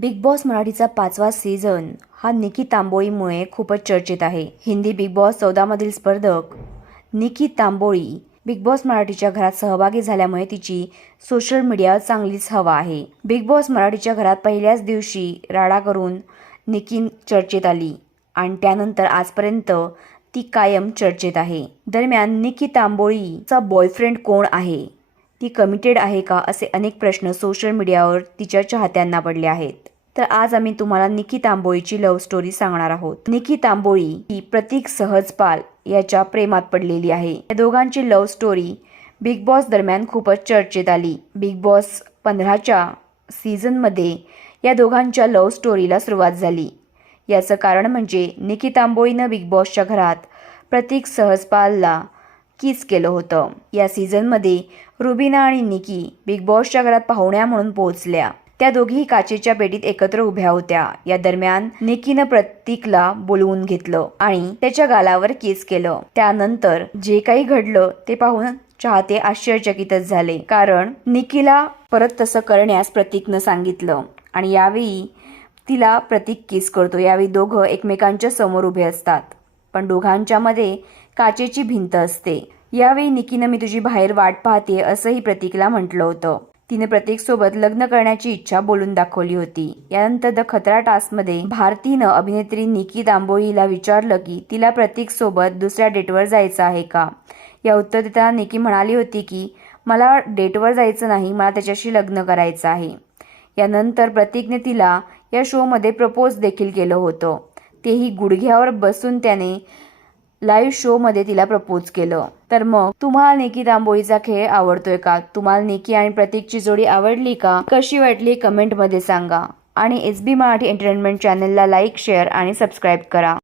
Big boss मराठीचा पाचवा season हा निकी तांबोळीमुळे खूपच चर्चेत आहे. हिंदी बिग बॉस चौदामधील स्पर्धक निकी तांबोळी बिग बॉस मराठीच्या घरात सहभागी झाल्यामुळे तिची सोशल मीडियावर चांगलीच हवा आहे. बिग बॉस मराठीच्या घरात पहिल्याच दिवशी राडा करून निकी चर्चेत आली आणि त्यानंतर आजपर्यंत ती कायम चर्चेत आहे. दरम्यान निकी तांबोळीचा बॉयफ्रेंड कोण आहे? ती कमिटेड आहे का असे अनेक प्रश्न सोशल मीडियावर तिच्या चाहत्यांना पडले आहेत. तर आज आम्ही तुम्हाला निकी तांबोळीची लव्ह स्टोरी सांगणार आहोत. निकी तांबोळी ही प्रतीक सहजपाल याच्या प्रेमात पडलेली आहे. या दोघांची लव्ह स्टोरी बिग बॉस दरम्यान खूपच चर्चेत आली. बिग बॉस पंधराच्या सीझनमध्ये या दोघांच्या लव्ह स्टोरीला सुरुवात झाली. याचं कारण म्हणजे निकी तांबोळीनं बिग बॉसच्या घरात प्रतीक सहजपालला किस केलं होतं. या सीझनमध्ये रुबिना आणि निकी बिग बॉसच्या घरात पाहुण्या म्हणून पोहोचल्या. त्या दोघीही काचेच्या पेटीत एकत्र उभ्या होत्या. या दरम्यान निकीनं प्रतीकला बोलवून घेतलं आणि त्याच्या गालावर केस केलं. त्यानंतर जे काही घडलं ते पाहून चाहते आश्चर्यचकितच झाले कारण निकीला परत तसं करण्यास प्रतीकनं सांगितलं आणि यावेळी तिला प्रतीक किस करतो. यावेळी दोघं एकमेकांच्या समोर उभे असतात पण दोघांच्या मध्ये काचेची भिंत असते. यावेळी निकीनं मी तुझी बाहेर वाट पाहते असंही प्रतीकला म्हटलं होतं. तिने प्रतीकसोबत लग्न करण्याची इच्छा बोलून दाखवली होती. यानंतर द खतरा टास्कमध्ये भारतीनं अभिनेत्री निकी दांबोळीला विचारलं की तिला प्रतीकसोबत दुसऱ्या डेटवर जायचं आहे का? या उत्तर देताना निकी म्हणाली होती की मला डेटवर जायचं नाही मला त्याच्याशी लग्न करायचं आहे. यानंतर प्रतीकने तिला या शोमध्ये प्रपोज देखील केलं होतं. तेही गुडघ्यावर बसून त्याने लाईव्ह शोमध्ये तिला प्रपोज केलं. तर मग तुम्हाला निकी दांबोळीचा खेळ आवडतोय का? तुम्हाला निकी आणि प्रतीकची जोडी आवडली का? कशी वाटली? कमेंटमध्ये सांगा. आणि एस बी मराठी एंटरटेनमेंट चॅनलला लाईक शेअर आणि सबस्क्राईब करा.